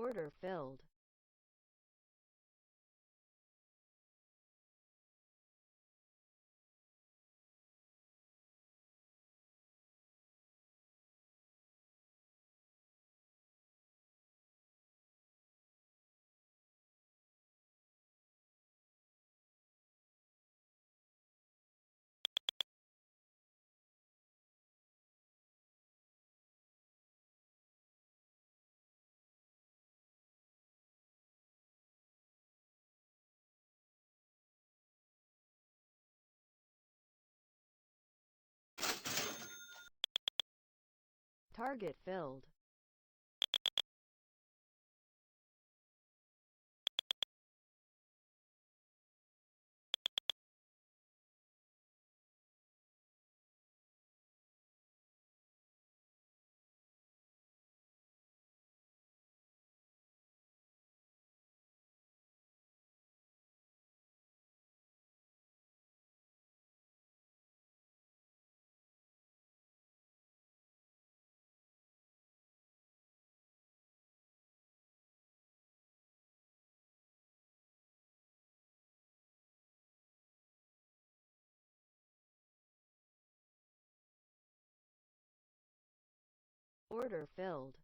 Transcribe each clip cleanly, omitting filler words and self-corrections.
Order filled. Target filled. Order filled.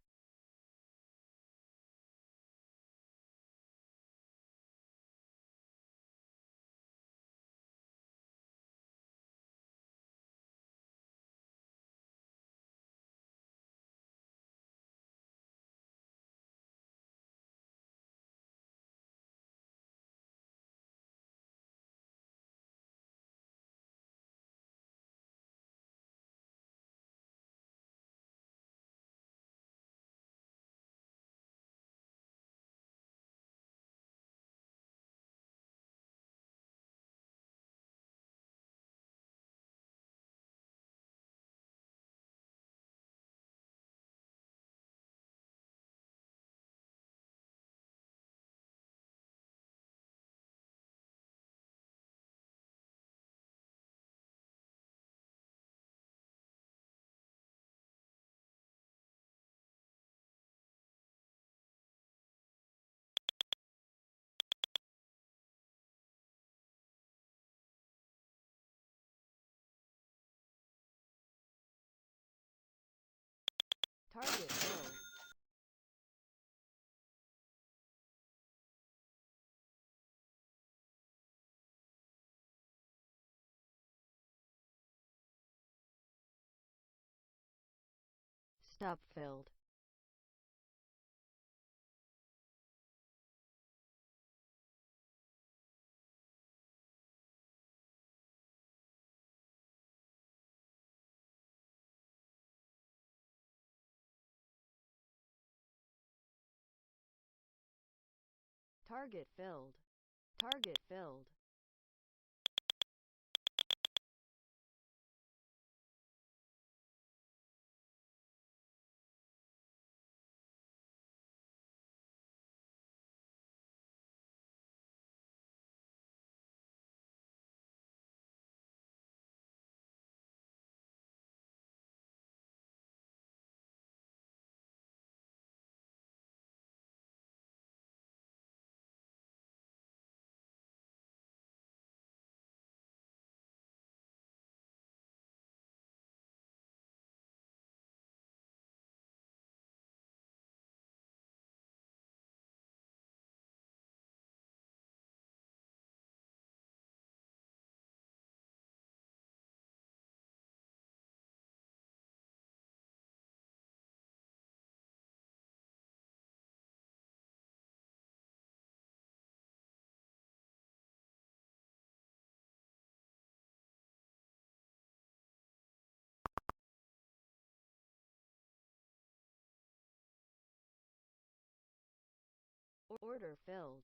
Target filled. Stop filled. Target filled. Target filled. Order filled.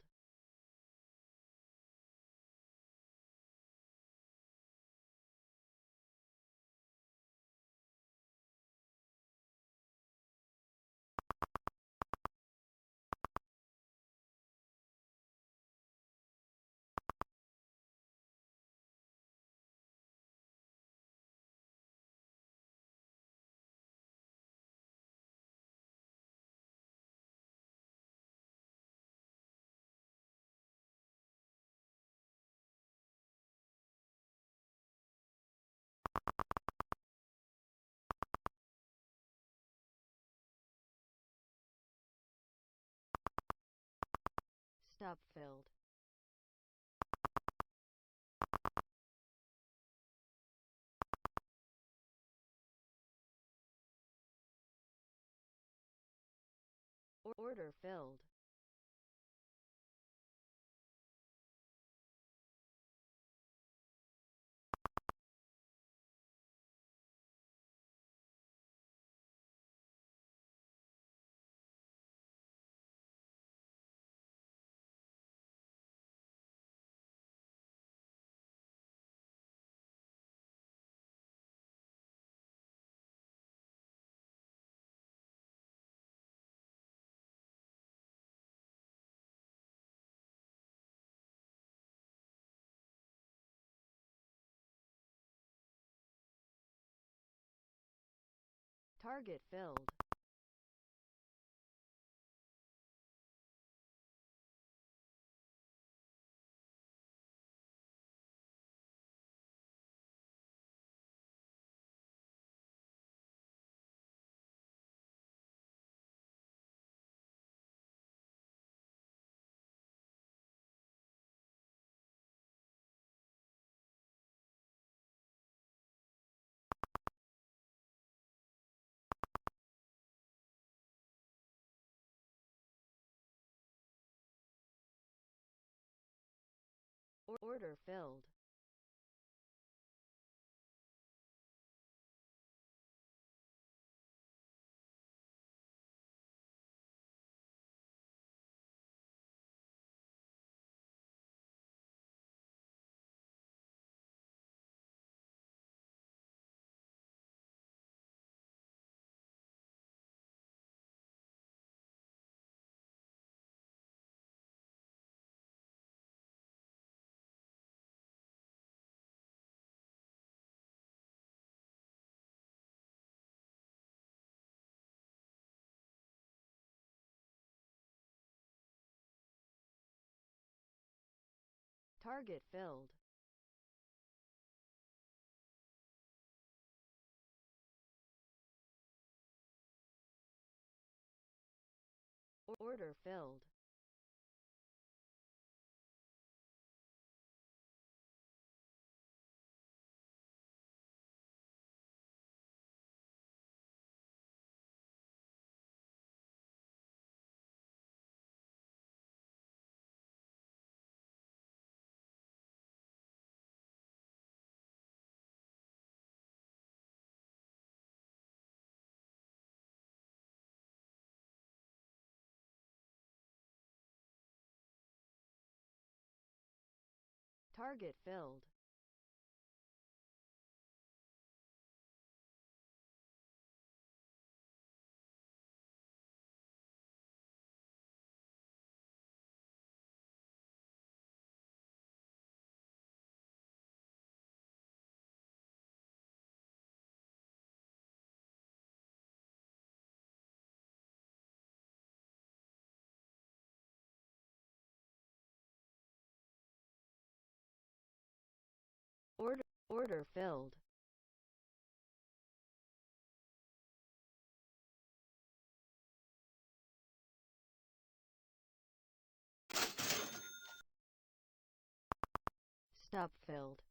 Stop filled. Order filled. Target filled. Order filled. Target filled. Order filled. Target filled. Order filled. Stop filled.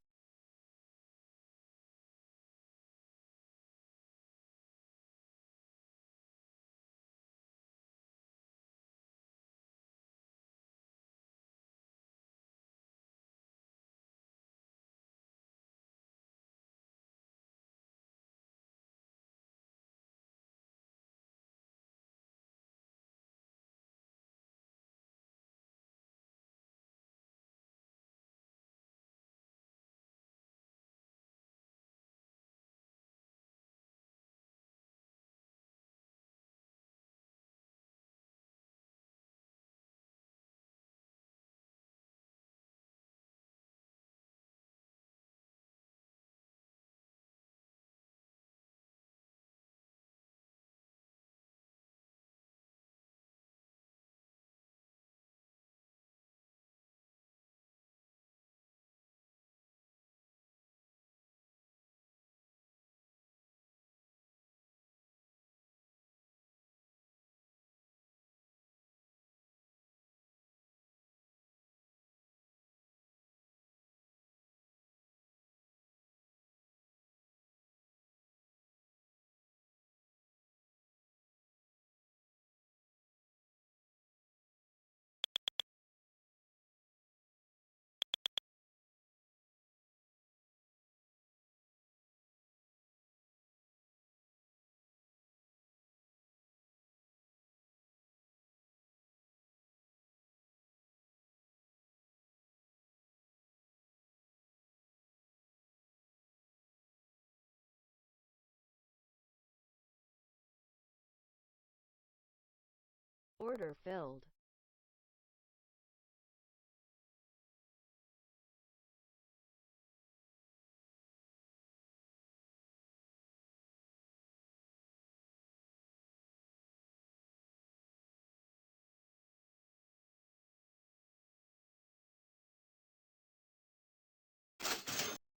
Order filled.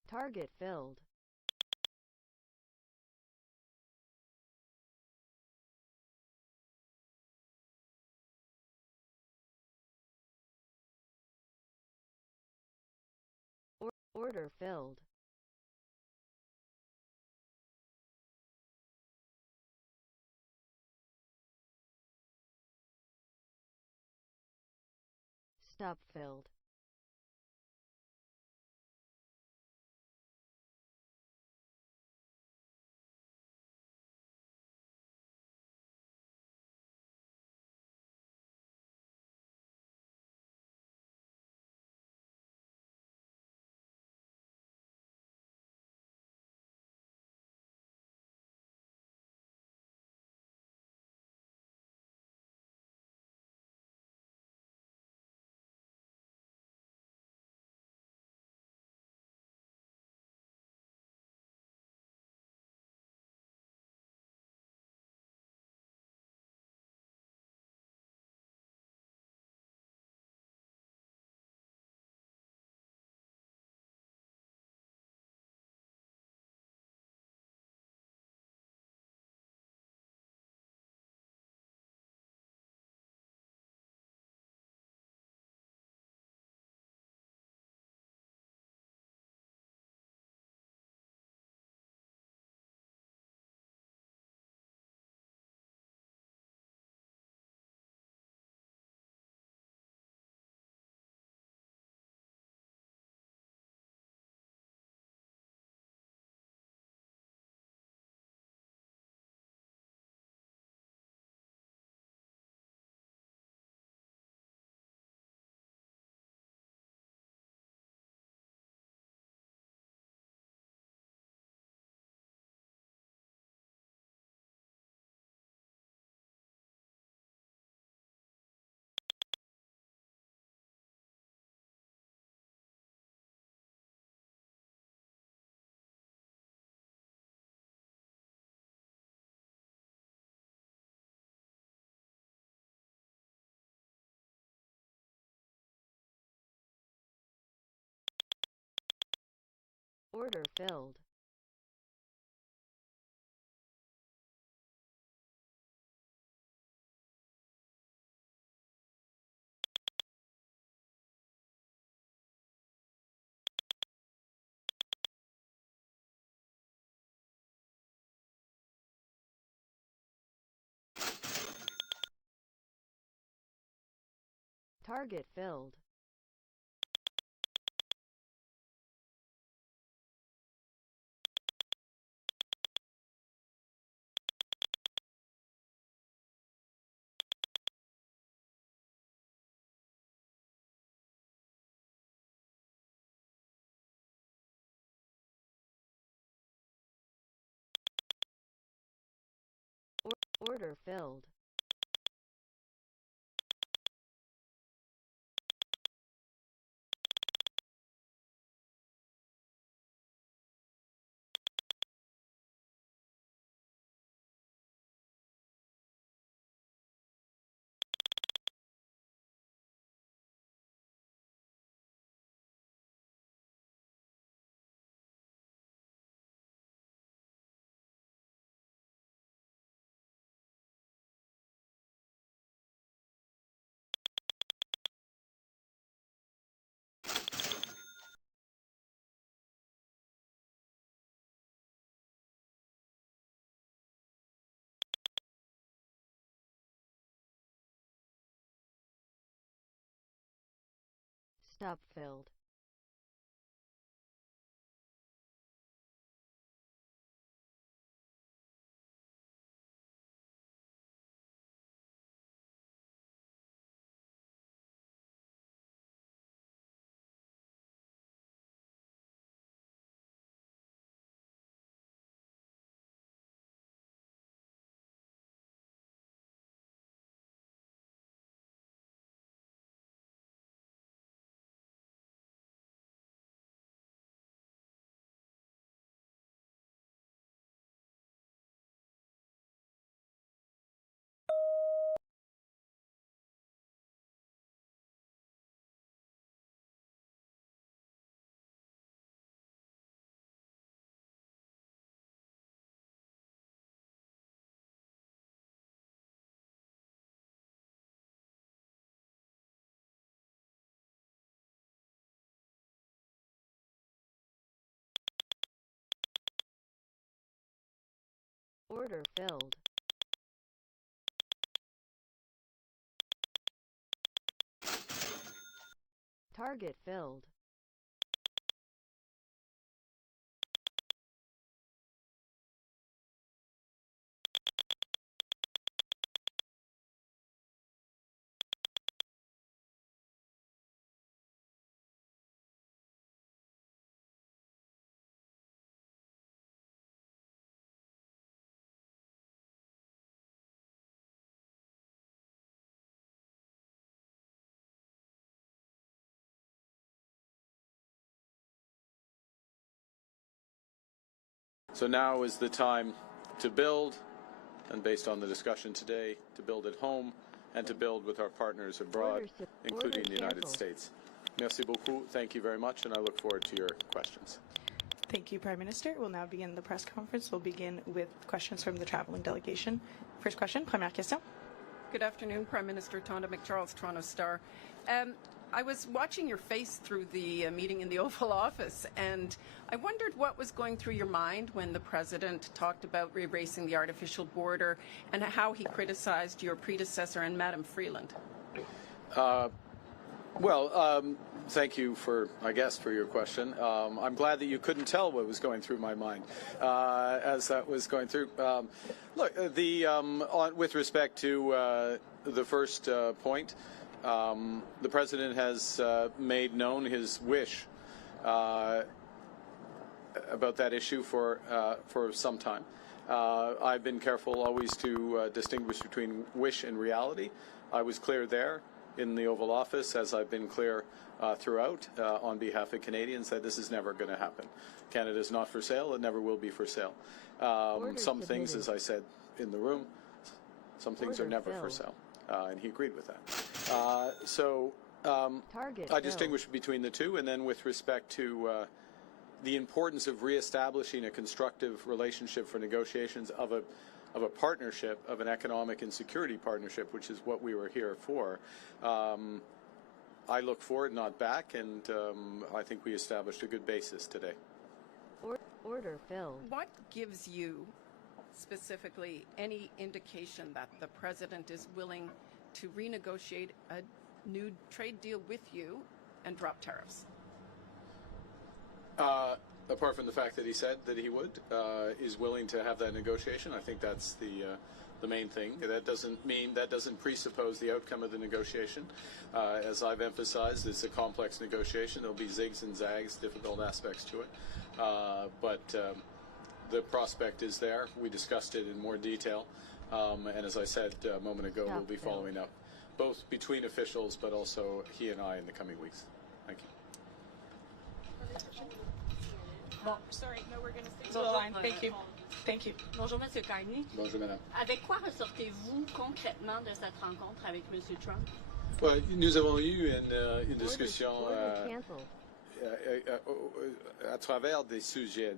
Target filled. Order filled. Stop filled. Order filled. Target filled. Order filled. Stop filled. Order filled. Target filled. So now is the time to build, and based on the discussion today, to build at home and to build with our partners abroad, including the United States. Merci beaucoup. Thank you very much, and I look forward to your questions. Thank you, Prime Minister. We'll now begin the press conference. We'll begin with questions from the traveling delegation. First question, première question. Good afternoon, Prime Minister. Tonda McCharles, Toronto Star. I was watching your face through the meeting in the Oval Office, and I wondered what was going through your mind when the President talked about erasing the artificial border and how he criticized your predecessor and Madam Freeland. Thank you for your question. I'm glad that you couldn't tell what was going through my mind as that was going through. With respect to the first point, the President has made known his wish about that issue for some time. I've been careful always to distinguish between wish and reality. I was clear there in the Oval Office, as I've been clear throughout on behalf of Canadians, that this is never going to happen. Canada is not for sale. It never will be for sale. Some things, as I said in the room, some things are never for sale. And he agreed with that. I distinguish between the two, and then with respect to the importance of reestablishing a constructive relationship for negotiations of a partnership, of an economic and security partnership, which is what we were here for. I look forward, not back, and I think we established a good basis today. Order filled. What gives you specifically any indication that the President is willing to renegotiate a new trade deal with you and drop tariffs? Apart from the fact that he said that he would, is willing to have that negotiation, I think that's the main thing. That doesn't presuppose the outcome of the negotiation. As I've emphasized, it's a complex negotiation. There'll be zigs and zags, difficult aspects to it. But the prospect is there. We discussed it in more detail. And as I said a moment ago, we'll be following up, both between officials, but also he and I in the coming weeks. Thank you. Bon, sorry, no, we're going to stay on the line. Thank you. Thank you. Bonjour, Monsieur Carney. Bonjour, Madame. Avec quoi ressortez-vous concrètement de cette rencontre avec Monsieur Trump? Ouais, nous avons eu une discussion à travers des sujets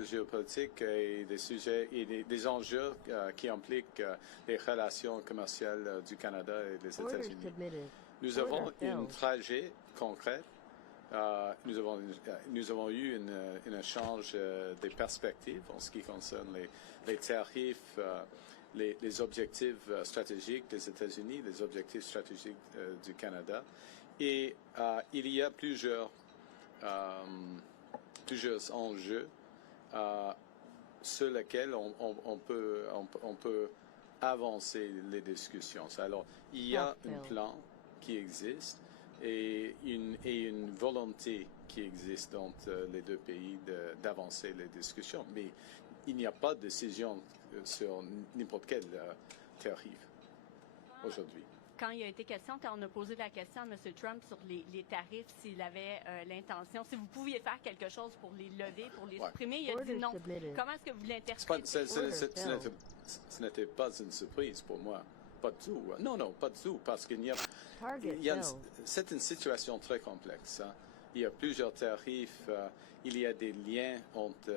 géopolitiques et des sujets et des enjeux qui impliquent les relations commerciales du Canada et des États-Unis. Nous avons un trajet concret. Nous avons eu un échange des perspectives en ce qui concerne les tarifs, les objectifs stratégiques des États-Unis, les objectifs stratégiques du Canada. Et il y a plusieurs enjeux sur lesquels on peut avancer les discussions. Alors, il y a un plan qui existe et une volonté qui existe entre les deux pays d'avancer les discussions. Mais il n'y a pas de décision sur n'importe quel tarif aujourd'hui. Quand il a été question, quand on a posé la question à M. Trump sur les tarifs, s'il avait l'intention, si vous pouviez faire quelque chose pour les lever, pour les supprimer, il a dit non. Comment est-ce que vous l'interprétez? Ce n'était pas une surprise pour moi. Pas du tout. Non, pas du tout, parce qu'il y a c'est une situation très complexe. Hein. Il y a plusieurs tarifs, il y a des liens entre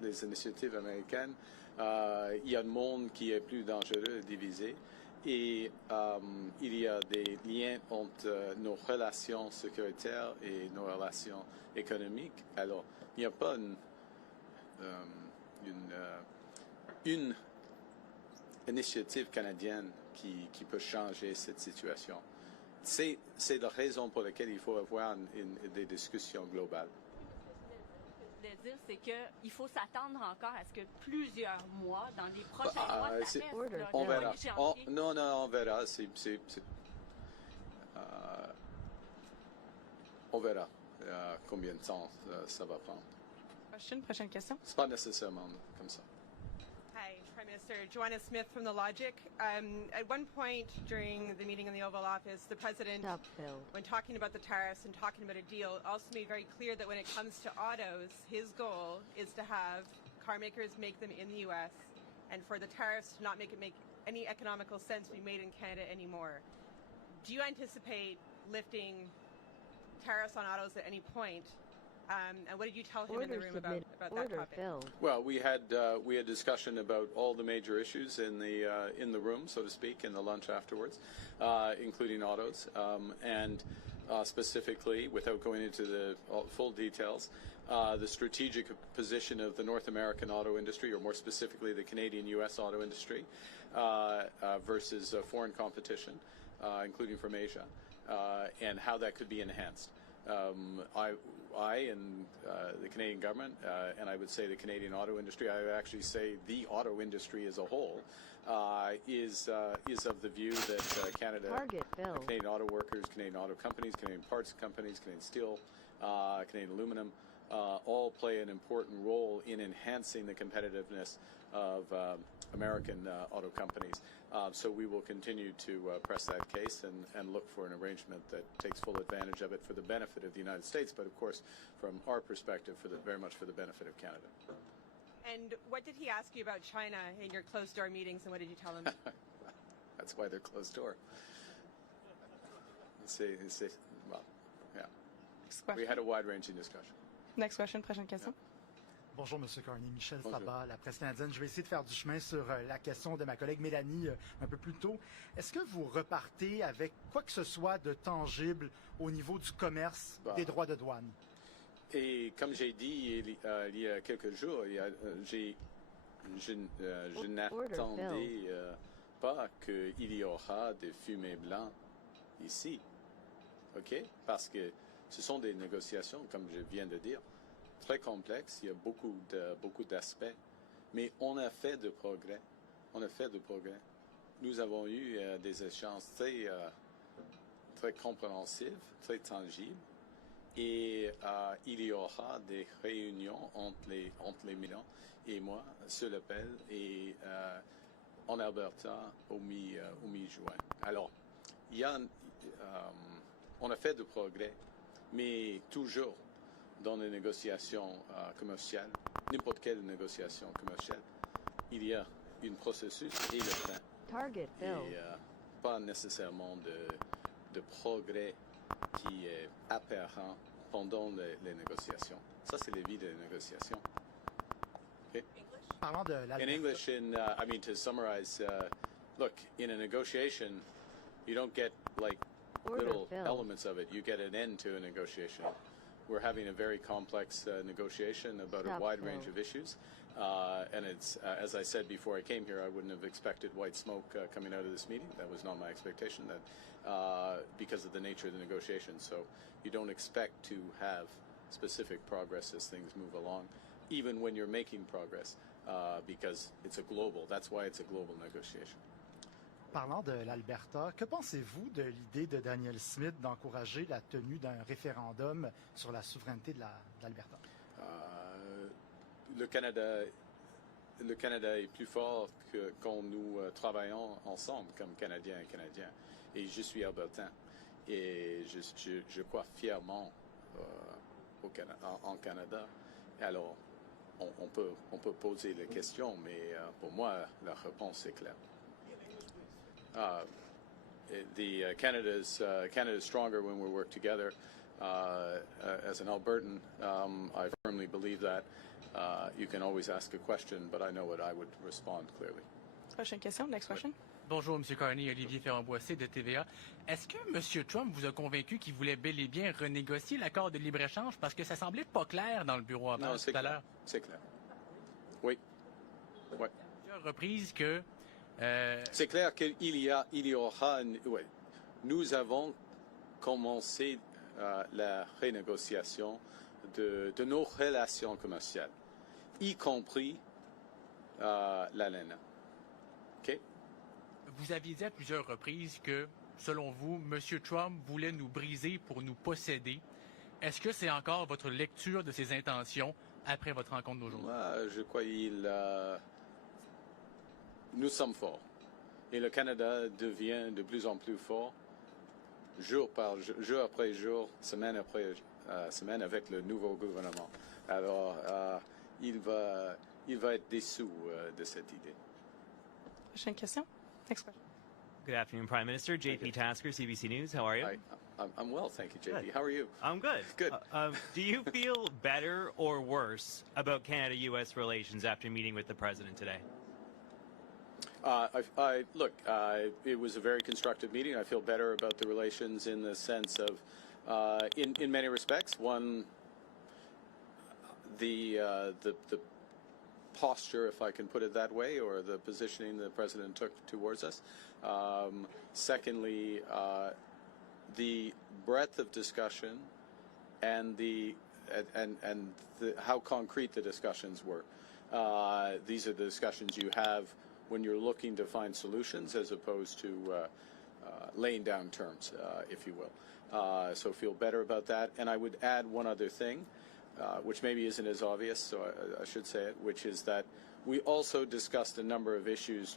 les initiatives américaines, il y a un monde qui est plus dangereux et divisé, et il y a des liens entre nos relations sécuritaires et nos relations économiques. Alors, il n'y a pas une initiative canadienne qui peut changer cette situation. C'est la raison pour laquelle il faut avoir des discussions globales. Ce que je voulais dire, c'est qu'il faut s'attendre encore à ce que plusieurs mois, dans les prochains mois, ça reste. On verra. Non, on verra. On verra combien de temps ça va prendre. Prochaine question. C'est pas nécessairement comme ça. Hi, Prime Minister. Joanna Smith from The Logic. At one point during the meeting in the Oval Office, the President, when talking about the tariffs and talking about a deal, also made very clear that when it comes to autos, his goal is to have car makers make them in the U.S. and for the tariffs to not make any economical sense to be made in Canada anymore. Do you anticipate lifting tariffs on autos at any point? And what did you tell him in the room about that topic? Well, we had discussion about all the major issues in the room, so to speak, in the lunch afterwards, including autos, and specifically, without going into the full details, the strategic position of the North American auto industry, or more specifically, the Canadian-U.S. auto industry, versus foreign competition, including from Asia, and how that could be enhanced. I and the Canadian government, and I would say the Canadian auto industry, I would actually say the auto industry as a whole, is of the view that Canada, Canadian auto workers, Canadian auto companies, Canadian parts companies, Canadian steel, Canadian aluminum, all play an important role in enhancing the competitiveness of American auto companies. So we will continue to press that case and look for an arrangement that takes full advantage of it for the benefit of the United States, but of course, from our perspective, very much for the benefit of Canada. And what did he ask you about China in your closed-door meetings, and what did you tell him? That's why they're closed door. Well, yeah. We had a wide-ranging discussion. Next question, prochaine question. Yeah. Bonjour, M. Carney. Michel Sabat, la presse canadienne. Je vais essayer de faire du chemin sur la question de ma collègue Mélanie un peu plus tôt. Est-ce que vous repartez avec quoi que ce soit de tangible au niveau du commerce des droits de douane? Et comme j'ai dit il y a quelques jours, je n'attendais pas qu'il y aura des fumées blancs ici. OK? Parce que ce sont des négociations, comme je viens de dire, très complexe, il y a beaucoup d'aspects, mais on a fait de progrès. Nous avons eu des échanges très compréhensifs, très tangibles, et il y aura des réunions entre les militants et moi sur l'appel et en Alberta au mi-juin. Alors, on a fait de progrès, mais toujours dans les négociations commerciales, n'importe quelle négociation commerciale, il y a un processus et le temps. Et pas nécessairement de progrès qui est apparent pendant les négociations. Ça, c'est la vie des négociations. Okay? Parlons de in English, I mean, to summarize, look, in a negotiation, you don't get like little elements of it. You get an end to a negotiation. We're having a very complex negotiation about a wide range of issues. And it's, as I said before I came here, I wouldn't have expected white smoke coming out of this meeting. That was not my expectation, because of the nature of the negotiation. So you don't expect to have specific progress as things move along, even when you're making progress, because it's that's why it's a global negotiation. Parlant de l'Alberta, que pensez-vous de l'idée de Daniel Smith d'encourager la tenue d'un référendum sur la souveraineté de l'Alberta? Le Canada est plus fort que quand nous travaillons ensemble comme Canadiens et Canadiens. Et je suis albertain. Et je crois fièrement en Canada. Alors, on peut poser les questions, mais pour moi, la réponse est claire. Canada's stronger when we work together. As an Albertan, I firmly believe that. You can always ask a question, but I know what I would respond clearly. Prochaine question, next question. Bonjour, M. Carney, Olivier Ferrand-Boissé de TVA. Est-ce que M. Trump vous a convaincu qu'il voulait bel et bien renégocier l'accord de libre-échange parce que ça semblait pas clair dans le bureau avant tout à l'heure? C'est clair. Oui. Ouais. reprises que... C'est clair qu'il y aura... Nous avons commencé la renégociation de nos relations commerciales, y compris l'ALENA. OK? Vous aviez dit à plusieurs reprises que, selon vous, M. Trump voulait nous briser pour nous posséder. Est-ce que c'est encore votre lecture de ses intentions après votre rencontre d'aujourd'hui? Je crois nous sommes forts. Et le Canada devient de plus en plus fort, jour après jour, semaine après semaine, avec le nouveau gouvernement. Alors, il va être déçu de cette idée. Prochaine question. Next question. Good afternoon, Prime Minister. JP Tasker, CBC News. How are you? Hi. I'm well, thank you, JP. Good. How are you? I'm good. Good. Do you feel better or worse about Canada-U.S. relations after meeting with the President today? Look, it was a very constructive meeting. I feel better about the relations in the sense of, in many respects, one, the posture, if I can put it that way, or the positioning the President took towards us. Secondly, the breadth of discussion and how concrete the discussions were. These are the discussions you have when you're looking to find solutions as opposed to laying down terms, if you will. So feel better about that. And I would add one other thing, which maybe isn't as obvious, so I should say it, which is that we also discussed a number of issues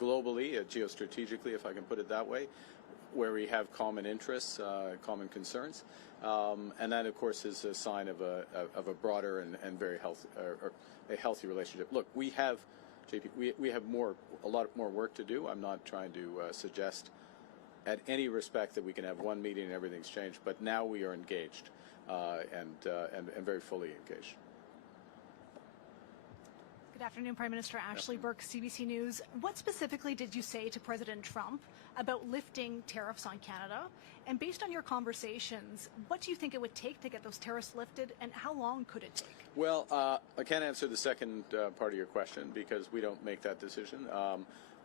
globally, geostrategically, if I can put it that way, where we have common interests, common concerns. And that, of course, is a sign of a broader and very healthy, or a healthy relationship. Look, we have, JP, we have a lot more work to do. I'm not trying to suggest at any respect that we can have one meeting and everything's changed, but now we are engaged and very fully engaged. Good afternoon, Prime Minister. Ashley Burke, CBC News. What specifically did you say to President Trump about lifting tariffs on Canada? And based on your conversations, what do you think it would take to get those tariffs lifted, and how long could it take? Well, I can't answer the second part of your question because we don't make that decision.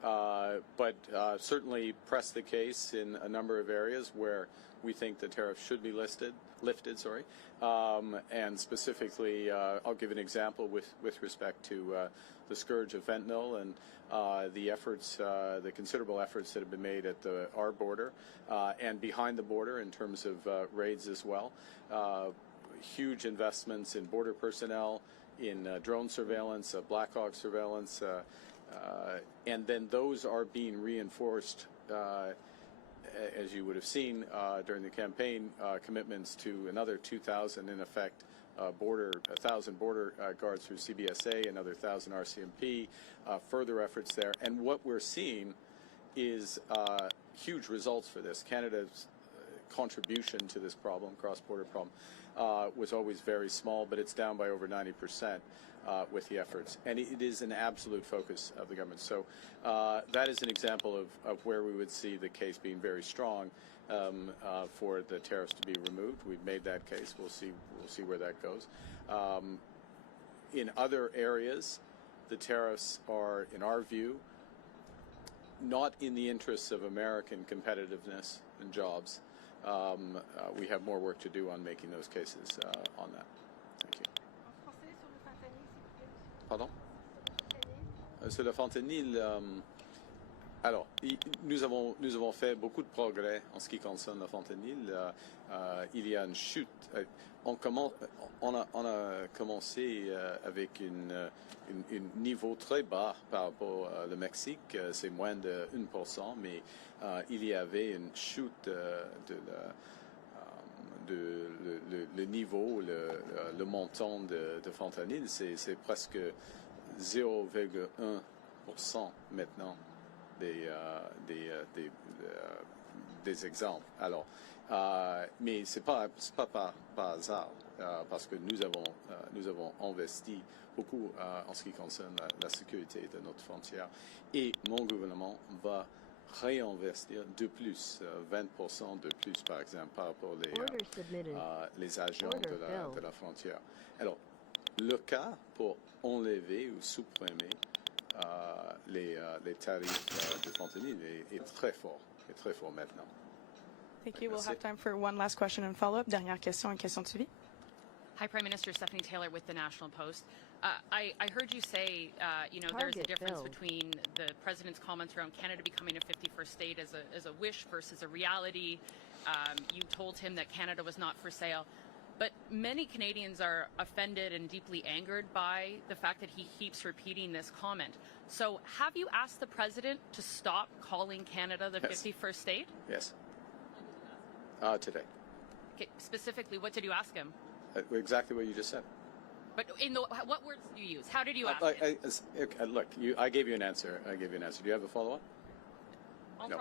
But certainly press the case in a number of areas where we think the tariffs should be lifted. And specifically, I'll give an example with respect to the scourge of fentanyl and the considerable efforts that have been made at our border and behind the border in terms of raids as well. Huge investments in border personnel, in drone surveillance, Black Hawk surveillance, and then those are being reinforced, as you would have seen during the campaign, commitments to another 2,000, in effect, 1,000 border guards through CBSA, another 1,000 RCMP, further efforts there. And what we're seeing is huge results for this. Canada's contribution to this problem, cross-border problem, was always very small, but it's down by over 90% with the efforts. And it is an absolute focus of the government. So that is an example of where we would see the case being very strong for the tariffs to be removed. We've made that case. We'll see where that goes. In other areas, the tariffs are, in our view, not in the interests of American competitiveness and jobs. We have more work to do on making those cases on that. Thank you. Pardon? Sur le fentanyl, alors, nous avons fait beaucoup de progrès en ce qui concerne le fentanyl. Il y a une chute. On a commencé avec un niveau très bas par rapport au Mexique. C'est moins de 1%, mais il y avait une chute le niveau, le montant de fentanyl. C'est presque 0,1% maintenant des exemples. Alors, mais c'est pas par hasard, parce que nous avons investi beaucoup en ce qui concerne la sécurité de notre frontière, et mon gouvernement va réinvestir de plus, 20% de plus, par exemple, par rapport les agents de la frontière. Alors, le cas pour enlever ou supprimer les tarifs de fentanyl est très fort maintenant. Thank you. We'll have time for one last question and follow-up. Dernière question et question de suivi. Hi, Prime Minister. Stephanie Taylor with the National Post. I heard you say, there's a difference between the President's comments around Canada becoming a 51st state as a wish versus a reality. You told him that Canada was not for sale. But many Canadians are offended and deeply angered by the fact that he keeps repeating this comment. So have you asked the President to stop calling Canada the 51st state? Yes. Today. Okay, specifically, what did you ask him? Exactly what you just said. But what words did you use? How did you ask him? Look, I gave you an answer. Do you have a follow-up? No.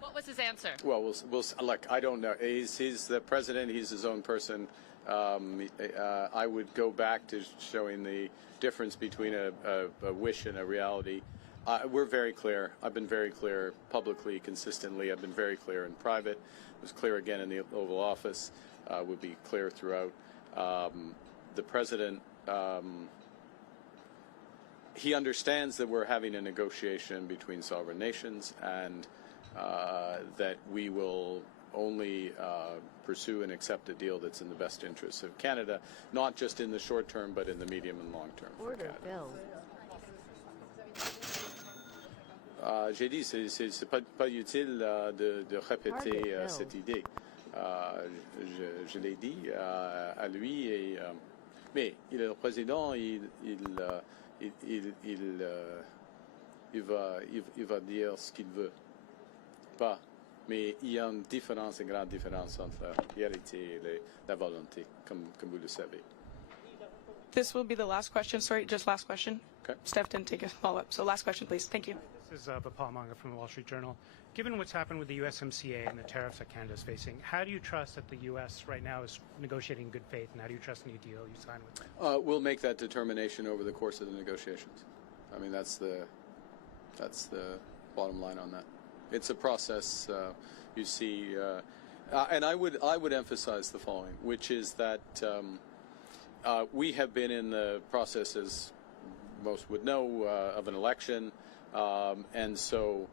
What was his answer? Well, we'll look. I don't know. He's the president. He's his own person. I would go back to showing the difference between a wish and a reality. We're very clear. I've been very clear publicly, consistently. I've been very clear in private. I was clear again in the Oval Office. Would be clear throughout. The president, he understands that we're having a negotiation between sovereign nations and that we will only pursue and accept a deal that's in the best interests of Canada, not just in the short term, but in the medium and long term. Order filled. J'ai dit, c'est pas utile de répéter cette idée. Je l'ai dit à lui, mais il est le président, il va dire ce qu'il veut. Pas. Mais il y a une grande différence entre la réalité et la volonté, comme vous le savez. This will be the last question. Sorry, just last question. Okay. Steph didn't take a follow-up. So last question, please. Thank you. This is Bapal Manga from the Wall Street Journal. Given what's happened with the USMCA and the tariffs that Canada is facing, how do you trust that the U.S. right now is negotiating in good faith, and how do you trust any deal you sign with them? We'll make that determination over the course of the negotiations. I mean, that's the bottom line on that. It's a process. You see, and I would emphasize the following, which is that we have been in the process, as most would know, of an election, and so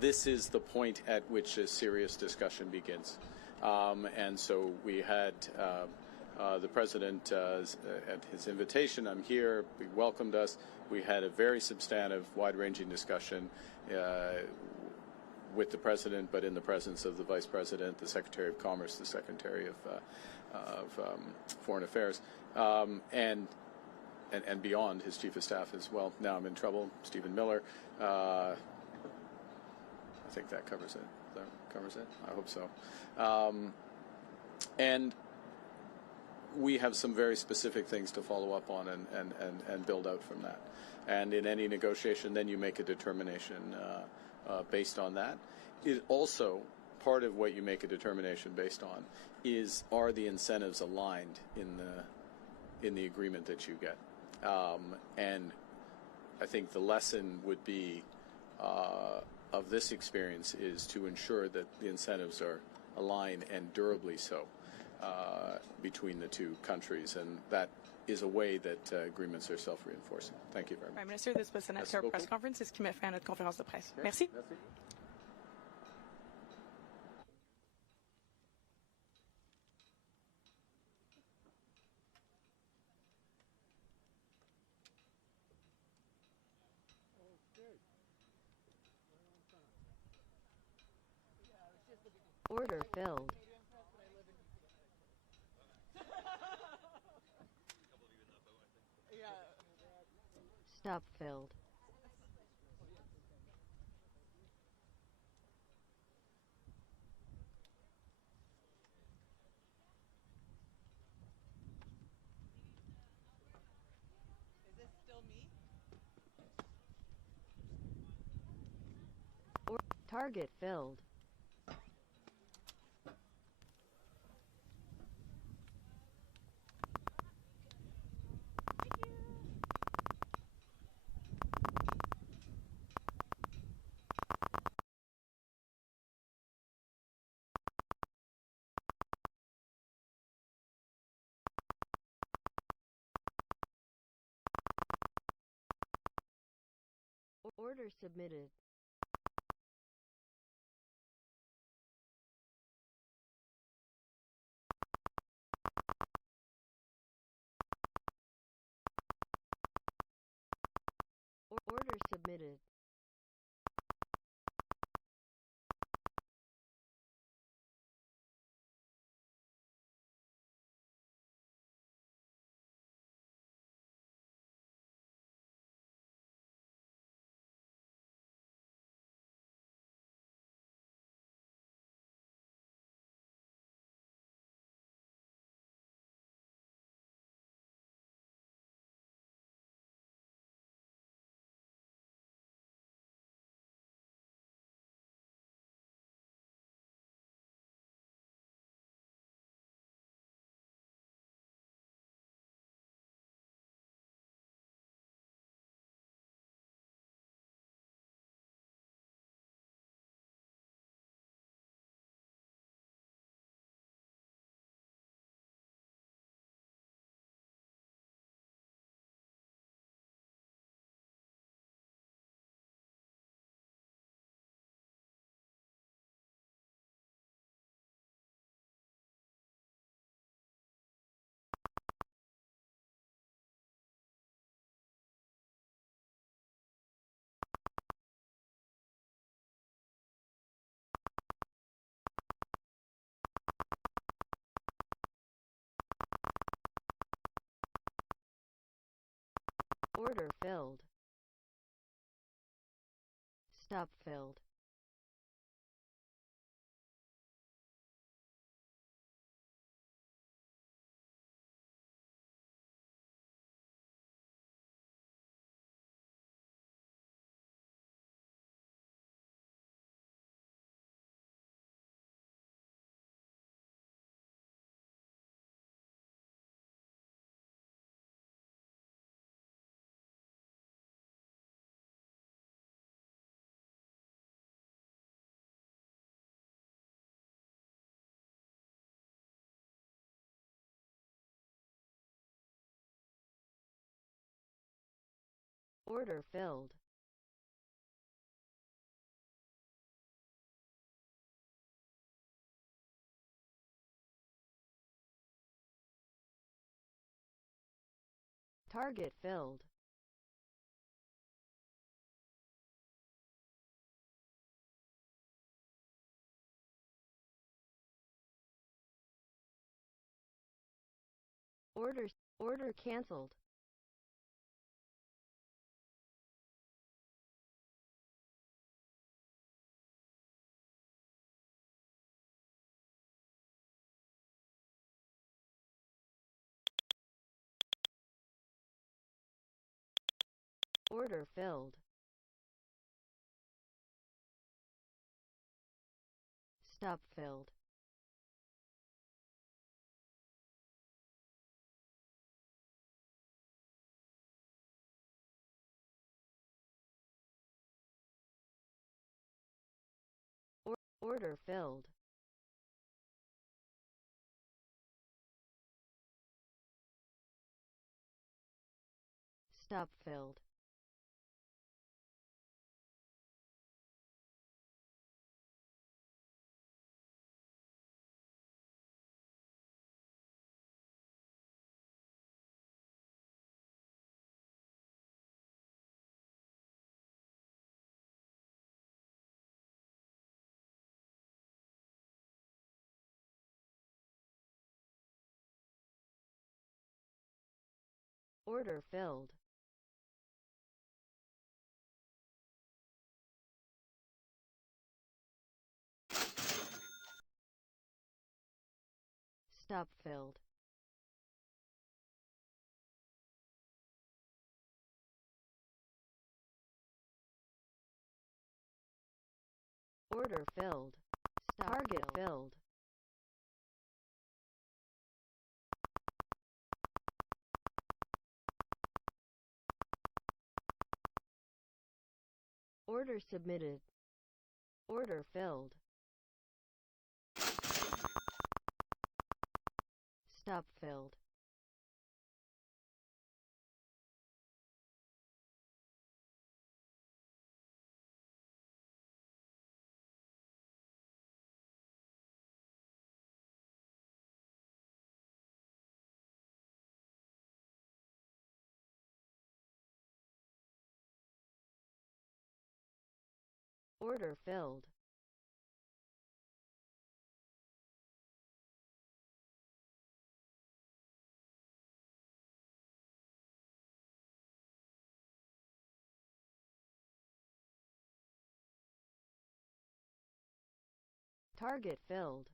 this is the point at which a serious discussion begins. And so we had the president at his invitation. I'm here. He welcomed us. We had a very substantive, wide-ranging discussion with the president, but in the presence of the vice president, the secretary of commerce, the secretary of foreign affairs, and beyond, his chief of staff as well. Now I'm in trouble. Stephen Miller. I think that covers it. That covers it. I hope so. And we have some very specific things to follow up on and build out from that. And in any negotiation, then you make a determination based on that. It also, part of what you make a determination based on are the incentives aligned in the agreement that you get. And I think the lesson would be of this experience is to ensure that the incentives are aligned and durably so between the two countries, and that is a way that agreements are self-reinforcing. Thank you very much. Prime Minister, this was the next press conference. C'est ce qui met fin à notre conférence de presse. Merci. Merci. Order filled. Stop filled. Is this still me? Target filled. Order submitted. Order submitted. Order filled. Stop filled. Order filled. Target filled. Order canceled. Order filled. Stop filled. Order filled. Stop filled. Order filled. Stop filled. Order filled. Target filled. Order submitted. Order filled. Stop filled. Order filled. Target filled.